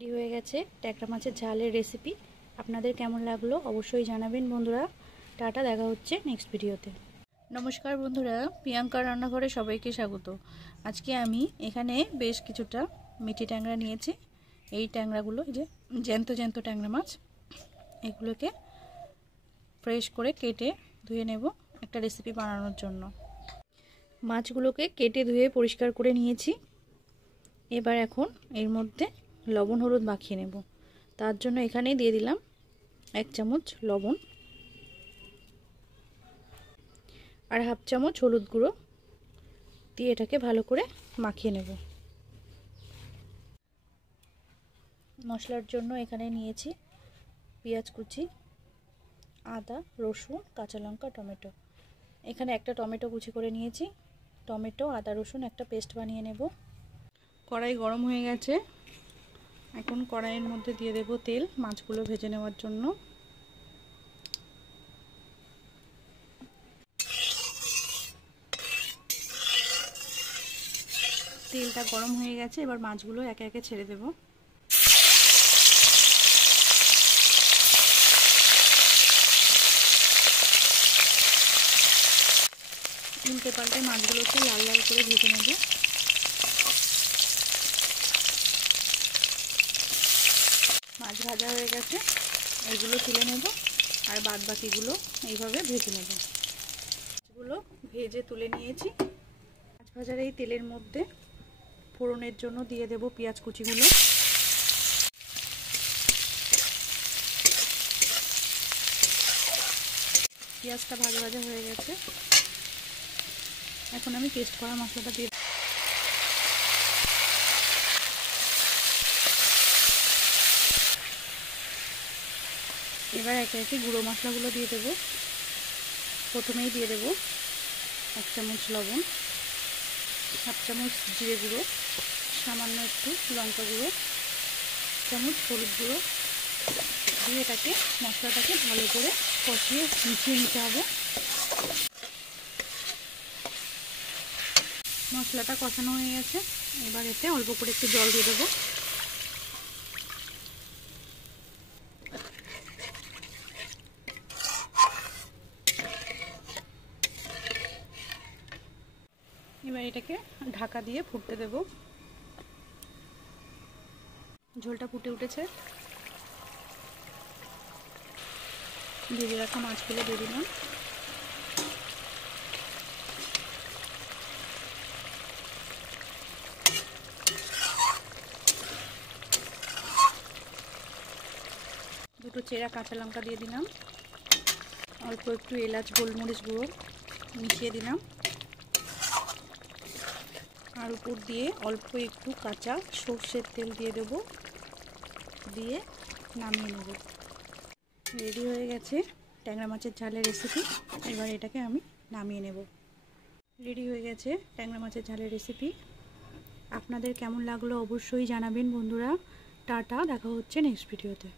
Ready হয়ে গেছে ট্যাংরা মাছের ঝালের রেসিপি। আপনাদের কেমন লাগলো অবশ্যই জানাবেন বন্ধুরা। টাটা, দেখা হচ্ছে নেক্সট ভিডিওতে। নমস্কার বন্ধুরা, প্রিয়াঙ্কার রান্নাঘরে সবাইকে স্বাগত। আজকে আমি এখানে বেশ কিছুটা মিঠি ট্যাংরা নিয়েছি। এই ট্যাংরাগুলো যে জ্যান্ত জ্যান্ত ট্যাংরা মাছ, এগুলোকে ফ্রেশ করে কেটে ধুয়ে নেব একটা রেসিপি বানানোর জন্য। মাছগুলোকে কেটে ধুয়ে পরিষ্কার করে নিয়েছি। এবার এখন এর মধ্যে লবণ হলুদ মাখিয়ে নেব। তার জন্য এখানে দিয়ে দিলাম 1 চামচ লবণ আর হাফ চামচ হলুদ গুঁড়ো দিয়ে এটাকে ভালো করে মাখিয়ে নেব। মশলার জন্য এখানে নিয়েছি পেঁয়াজ কুচি, আদা, রসুন, কাঁচা লঙ্কা, টমেটো। এখানে একটা টমেটো কুচি করে নিয়েছি। টমেটো, আদা, রসুন একটা পেস্ট বানিয়ে নেব। কড়াই গরম হয়ে গেছে। এখন কড়াইয়ের মধ্যে দিয়ে দেব তেল মাছগুলো ভেজে নেওয়ার জন্য। তেলটা গরম হয়ে গেছে, এবার মাছগুলো একে একে ছেড়ে দেব। উল্টে পাল্টে মাছগুলোকে লাল লাল করে ভেজে নেব। মাছ ভাজা হয়ে গেছে, এগুলো তুলে নেব আর বাদ বাকিগুলো এইভাবে ভেজে নেব। মাছগুলো ভেজে তুলে নিয়েছি। মাছ ভাজার এই তেলের মধ্যে ফোড়নের জন্য দিয়ে দেব পেঁয়াজ কুচিগুলো। পেঁয়াজটা ভাজা ভাজা হয়ে গেছে, এখন আমি পেস্ট করা মশলাটা দিয়ে এবার একে একে গুঁড়ো মশলাগুলো দিয়ে দেব। প্রথমেই দিয়ে দেব 1 চামচ লবণ, হাফ চামচ জিরে গুঁড়ো, সামান্য একটু লঙ্কা গুঁড়ো, চামচ হলুদ গুঁড়ো দিয়ে এটাকে মশলাটাকে ভালো করে কষিয়ে মিশিয়ে নিতে হবে। মশলাটা কষানো হয়ে গেছে, এবার এতে অল্প করে একটু জল দিয়ে দেবো। এবার এটাকে ঢাকা দিয়ে ফুটতে দেব। ঝোলটা ফুটে উঠেছে, ভেজে রাখা মাছগুলো দিয়ে দিলাম। দুটো চেরা কাঁচা লঙ্কা দিয়ে দিলাম, অল্প একটু এলাচ গোলমরিচ গুঁড়ো মিশিয়ে দিলাম, আর উপর দিয়ে অল্প একটু কাঁচা সর্ষের তেল দিয়ে দেব, দিয়ে নামিয়ে নেব। রেডি হয়ে গেছে ট্যাংরা মাছের ঝালের রেসিপি। এবার এটাকে আমি নামিয়ে নেব। রেডি হয়ে গেছে ট্যাংরা মাছের ঝালের রেসিপি। আপনাদের কেমন লাগলো অবশ্যই জানাবেন বন্ধুরা। টাটা, দেখা হচ্ছে নেক্সট ভিডিওতে।